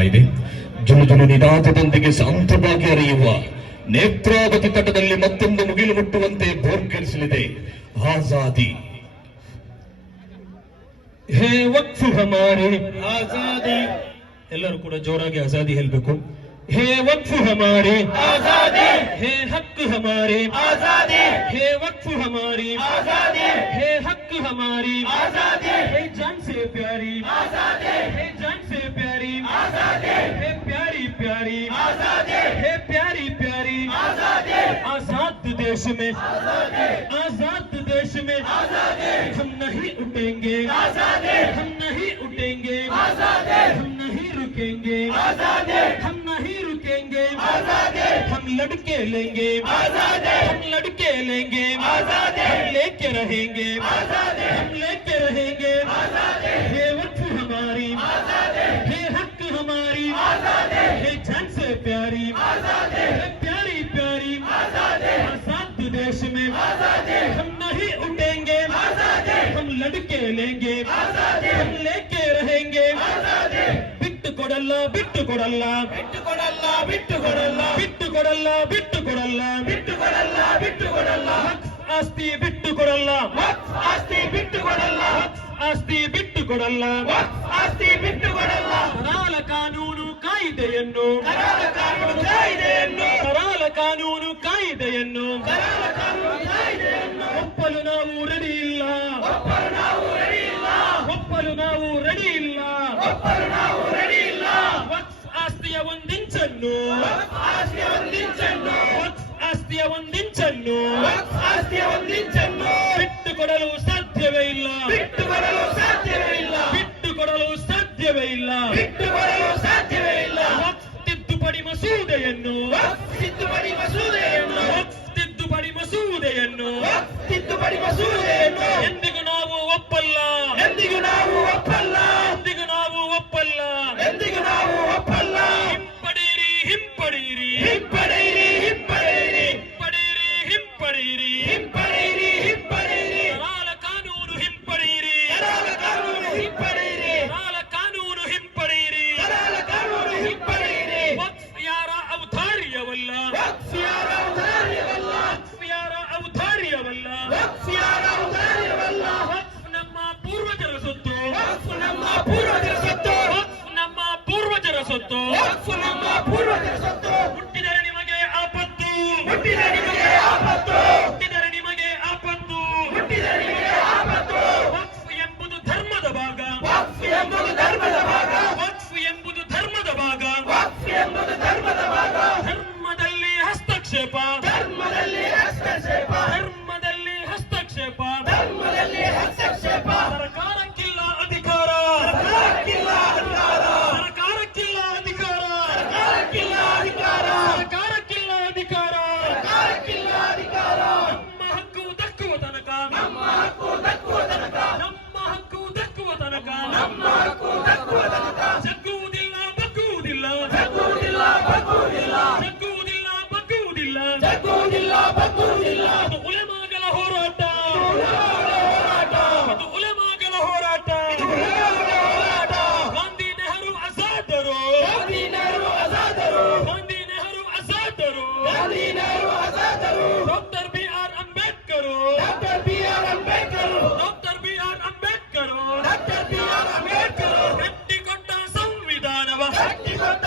ಸಾಗ್ತಾ ಇದೆ. ಜುಳುಜುಳು ನಿನಾದದೊಂದಿಗೆ ಶಾಂತವಾಗಿ ಹರಿಯುವ ನೇತ್ರಾವತಿ ತಟದಲ್ಲಿ ಮತ್ತೊಂದು ಮುಗಿಲು ಮುಟ್ಟುವಂತೆ ಬೋರ್ಗರಿಸಲಿದೆ ಆಜಾದಿ. ಹೇ ವಕ್ಫ್ ಹಮಾರೆ ಆಜಾದಿ. ಎಲ್ಲರೂ ಕೂಡ ಜೋರಾಗಿ ಆಜಾದಿ ಹೇಳಬೇಕು. हे वक्फ हमारे आजादी, हे हक हमारे आजादी, हे वक्फ हमारी आजादी, हे हक हमारी आजादी, हे जान से प्यारी आजादी, हे जान से प्यारी आजादी, हे प्यारी प्यारी आजादी, हे प्यारी प्यारी आजादी. आजाद देश में आजादी, आजाद देश में आजादी. हम नहीं उठेंगे आजादी, हम नहीं उठेंगे आजादी, हम नहीं रुकेंगे आजादी, हम नहीं रुकेंगे आजादी. हम लड़के लेंगे आजादी, हम लड़के लेंगे आजादी, हम लेके रहेंगे आजादी, हम लेके रहेंगे आजादी. हे वक्फ हमारी आजादी, हे हक हमारी आजादी, हे जान से प्यारी आजादी, हे प्यारी प्यारी आजादी. आजाद देश में आजादी. हम नहीं उठेंगे आजादी, हम लड़के लेंगे आजादी, हम लेके रहेंगे आजादी. बिट्टु कोडल्ला बिट्टु कोडल्ला बिट्टु कोडल्ला बिट्टु कोडल्ला बिट्टु कोडल्ला बिट्टु कोडल्ला बिट्टु कोडल्ला बिट्टु कोडल्ला. ಆಸ್ತಿ ಬಿಟ್ಟು ಕೊಡಲ್ಲ, ಆಸ್ತಿ ಬಿಟ್ಟು ಕೊಡಲ್ಲ, ಆಸ್ತಿ ಬಿಟ್ಟು ಕೊಡಲ್ಲ, ಆಸ್ತಿ ಬಿಟ್ಟು ಕೊಡಲ್ಲ. ಕರಾಳ ಕಾನೂನು ಕಾಯ್ದೆಯನ್ನು, ಕರಾಳ ಕಾನೂನು ಕಾಯ್ದೆಯನ್ನು, ಕರಾಳ ಕಾನೂನು ಕಾಯ್ದೆಯನ್ನು, ಕರಾಳ ಕಾನೂನು ಕಾಯ್ದೆಯನ್ನು ಒಪ್ಪಲು ನಾವು ರೆಡಿ ಇಲ್ಲ, ಒಪ್ಪಲು ನಾವು ರೆಡಿ ಇಲ್ಲ, ಒಪ್ಪಲು ನಾವು ರೆಡಿ ಇಲ್ಲ, ಒಪ್ಪಲು ನಾವು ರೆಡಿ ಇಲ್ಲ. ವಕ್ಫ್ ಆಸ್ತಿಯ ಒಂದಿಂಚನ್ನು, ವಕ್ಫ್ ಆಸ್ತಿಯ ಒಂದಿಂಚನ್ನು, ವಕ್ಫ್ ಆಸ್ತಿಯ ಒಂದಿಂಚನ್ನು, ವಕ್ಫ್ ಆಸ್ತಿಯ ಒಂದಿಂಚನ್ನು ಬಿಟ್ಟು ಕೊಡಲು ಸಾಧ್ಯವೇ ಇಲ್ಲ, ಬಿಟ್ಟು ಕೊಡಲು ಸಾಧ್ಯವೇ ಇಲ್ಲ, ಬಿಟ್ಟು ಕೊಡಲು ಸಾಧ್ಯವೇ ಇಲ್ಲ, ಬಿಟ್ಟು ಕೊಡಲು ಸಾಧ್ಯವೇ ಇಲ್ಲ. ವಕ್ಫ್ ತಿದ್ದುಪಡಿ ಮಸೂದೆಯನ್ನು, ವಕ್ಫ್ ತಿದ್ದುಪಡಿ ಮಸೂದೆಯನ್ನು, ವಕ್ಫ್ ತಿದ್ದುಪಡಿ ಮಸೂದೆಯನ್ನು, ವಕ್ಫ್ ತಿದ್ದುಪಡಿ ಮಸೂದೆಯನ್ನು ಎಂದಿಗೂ ನಾವು ಒಪ್ಪಲ್ಲ, ಎಂದಿಗೂ ನಾವು ಒಪ್ಪಲ್ಲ, ಎಂದಿಗೂ ನಾವು ಒಪ್ಪಲ್ಲ, ಎಂದಿಗೂ ನಾವು ಒಪ್ಪಲ್ಲ. ಹಿಂಪಡೀರಿ ಹಿಂಪಡೀರಿ ಹಿಂಪಡೀರಿ ಹಿಂಪಡೀರಿ ಹಿಂಪಡೀರಿ ಹಿಂಪಡೀರಿ ಹಿಂಪಡೀರಿ. ಕರಾಳ ಕಾನೂನು ಹಿಂಪಡೀರಿ, ಕರಾಳ ಕಾನೂನು ಹಿಂಪಡೀರಿ, ಕರಾಳ ಕಾನೂನು ಹಿಂಪಡೀರಿ, ಕರಾಳ ಕಾನೂನು ಹಿಂಪಡೀರಿ. ವಕ್ಫ್ ಯಾರ ಔದಾರ್ಯವಲ್ಲ, ವಕ್ಫ್ ಯಾರ ಔದಾರ್ಯವಲ್ಲ, ವಕ್ಫ್ ಯಾರ ಔದಾರ್ಯವಲ್ಲ, ವಕ್ಫ್ ಯಾರ ಔದಾರ್ಯವಲ್ಲ. ವಕ್ಫ್ ನಮ್ಮ ಪೂರ್ವಜರ ಸೊತ್ತು, ವಕ್ಫ್ ನಮ್ಮ ಪೂರ್ವಜರ ಸೊತ್ತು, ವಕ್ಫ್ ನಮ್ಮ ಪೂರ್ವಜರ ಸೊತ್ತು, ವಕ್ಫ್ ನಮ್ಮ ಪೂರ್ವಜರ ಸೊತ್ತು. ಹುಟ್ಟಿದರೆ ನಿಮಗೆ ಆಪತ್ತು, ಹುಟ್ಟಿದರೆ ನಿಮಗೆ ಆಪತ್ತು, ಹುಟ್ಟಿದರೆ ನಿಮಗೆ ಆಪತ್ತು, ಹುಟ್ಟಿದರೆ ನಿಮಗೆ ಆಪತ್ತು. ವಕ್ಫ್ ಎಂಬುದು ಧರ್ಮದ ಭಾಗ, ವಕ್ಫ್ ಎಂಬುದು ಧರ್ಮದ ಭಾಗ, ವಕ್ಫ್ ಎಂಬುದು ಧರ್ಮದ ಭಾಗ, ವಕ್ಫ್ ಎಂಬುದು ಧರ್ಮದ ಭಾಗ. ಧರ್ಮದಲ್ಲಿ ಹಸ್ತಕ್ಷೇಪ, ಧರ್ಮದಲ್ಲಿ ಹಸ್ತಕ್ಷೇಪ, ಧರ್ಮದಲ್ಲಿ ಹಸ್ತಕ್ಷೇಪ, ಧರ್ಮದಲ್ಲಿ ಹಸ್ತಕ್ಷೇಪ. ಸರ್ಕಾರಕ್ಕಿಲ್ಲ ಅಧಿಕಾರ, ಸರ್ಕಾರಕ್ಕಿಲ್ಲ ಅಧಿಕಾರ, ಸರ್ಕಾರಕ್ಕಿಲ್ಲ ಅಧಿಕಾರ, ಸರ್ಕಾರಕ್ಕಿಲ್ಲ ಅಧಿಕಾರ, ಸರ್ಕಾರಕ್ಕಿಲ್ಲ ಅಧಿಕಾರ, ಸರ್ಕಾರಕ್ಕಿಲ್ಲ ಅಧಿಕಾರ. ನಮ್ಮ ಹಕ್ಕು ದಕ್ಕುವ ತನಕ, ನಮ್ಮ ಹಕ್ಕು ದಕ್ಕುವ ತನಕ, ನಮ್ಮ ಹಕ್ಕು ದಕ್ಕುವ ತನಕ, ನಮ್ಮ ಹಕ್ಕು ದಕ್ಕುವ ತನಕ ಜಗ್ಗುವುದಿಲ್ಲ ಬಗ್ಗುವುದಿಲ್ಲ, ಜಗ್ಗುವುದಿಲ್ಲ ಬಗ್ಗುವುದಿಲ್ಲ, ಜಗ್ಗುವುದಿಲ್ಲ ಬಗ್ಗುವುದಿಲ್ಲ, ಜಗ್ಗುವುದಿಲ್ಲ ಬಗ್ಗುವುದಿಲ್ಲ. ಅದು ಉಲೆಮಾಗಳ ಹೋರಾಟ, ಹೋರಾಟ, ಅದು ಉಲೆಮಾಗಳ ಹೋರಾಟ, ಹೋರಾಟ. ಗಾಂಧಿ ನೆಹರು ಆಜಾದರು, ಗಾಂಧಿ ನೆಹರು ಆಜಾದರು, ಗಾಂಧಿ ನೆಹರು ಆಜಾದರು, ಗಾಂಧಿ ನೆಹರು ಆಜಾದರು. Doctor B R Ambedkar, doctor B R Ambedkar, doctor B R Ambedkar, doctor B R Ambedkar ಕಟ್ಟಿಕೊಟ್ಟ ಸಂವಿಧಾನವ, ಕಟ್ಟಿಕೊಟ್ಟ